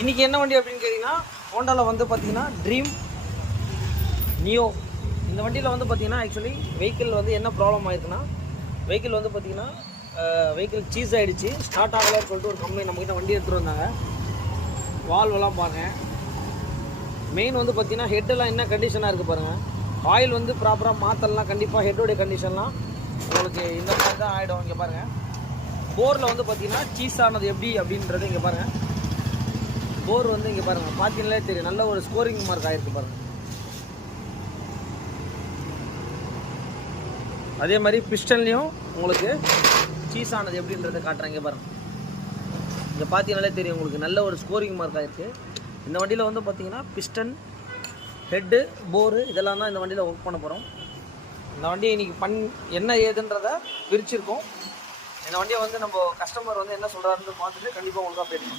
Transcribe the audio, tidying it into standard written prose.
இன்றைக்கி என்ன வண்டி அப்படின்னு கேட்டிங்கன்னா, ஹோண்டாவில் வந்து பார்த்திங்கன்னா ட்ரீம் நியோ. இந்த வண்டியில் வந்து பார்த்திங்கன்னா ஆக்சுவலி வெஹிக்கிள் வந்து என்ன ப்ராப்ளம் ஆயிருக்குன்னா, வெஹிக்கிள் வந்து பார்த்திங்கன்னா வெஹிக்கிள் சீஸ் ஆகிடுச்சு, ஸ்டார்ட் ஆகலைன்னு சொல்லிட்டு ஒரு கம்பெனி நம்மக்கிட்ட வண்டி எடுத்துகிட்டு வந்தாங்க. வால்வெல்லாம் பாருங்கள். மெயின் வந்து பார்த்திங்கன்னா ஹெட்டெல்லாம் என்ன கண்டிஷனாக இருக்குது பாருங்கள். ஆயில் வந்து ப்ராப்பராக மாற்றலாம். கண்டிப்பாக ஹெட்டோடைய கண்டிஷன்லாம் உங்களுக்கு இந்த மாதிரி தான் ஆகிடும். இங்கே பாருங்கள், போரில் வந்து பார்த்திங்கன்னா சீஸ் ஆனது எப்படி அப்படின்றது இங்கே பாருங்கள். போர் வந்து இங்கே பாருங்கள், பார்த்தீங்களே தெரியும், நல்ல ஒரு ஸ்கோரிங் மார்க் ஆகிருக்கு பாருங்கள். அதே மாதிரி பிஸ்டன்லேயும் உங்களுக்கு சீஸ் ஆனது எப்படின்றத காட்டுறேன். இங்கே பாருங்கள், இங்கே பார்த்தீங்கனாலே தெரியும் உங்களுக்கு நல்ல ஒரு ஸ்கோரிங் மார்க் ஆகிருக்கு. இந்த வண்டியில் வந்து பார்த்திங்கன்னா பிஸ்டன், ஹெட்டு, போரு இதெல்லாம் தான் இந்த வண்டியில் ஒர்க் பண்ண போகிறோம். இந்த வண்டியை இன்றைக்கி என்ன ஏதுன்றதை பிரிச்சிருக்கோம். இந்த வண்டியை வந்து நம்ம கஸ்டமர் வந்து என்ன சொல்கிறாருன்னு பார்த்துட்டு கண்டிப்பாக ஒழுங்காக பேசணும்.